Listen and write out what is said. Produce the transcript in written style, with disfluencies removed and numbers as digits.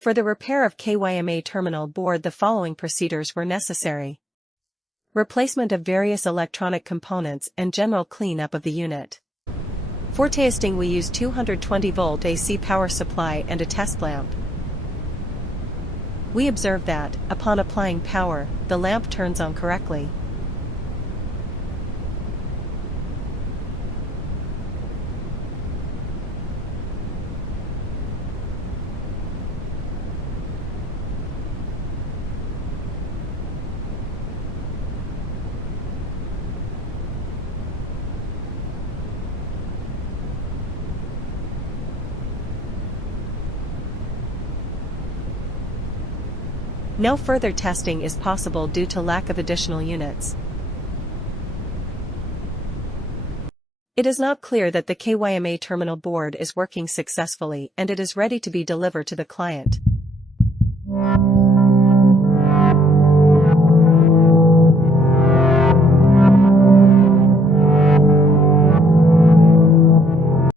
For the repair of Kyma terminal board, the following procedures were necessary. Replacement of various electronic components and general cleanup of the unit. For testing, we used 220-volt AC power supply and a test lamp. We observed that, upon applying power, the lamp turns on correctly. No further testing is possible due to lack of additional units. It is not clear that the Kyma terminal board is working successfully and it is ready to be delivered to the client.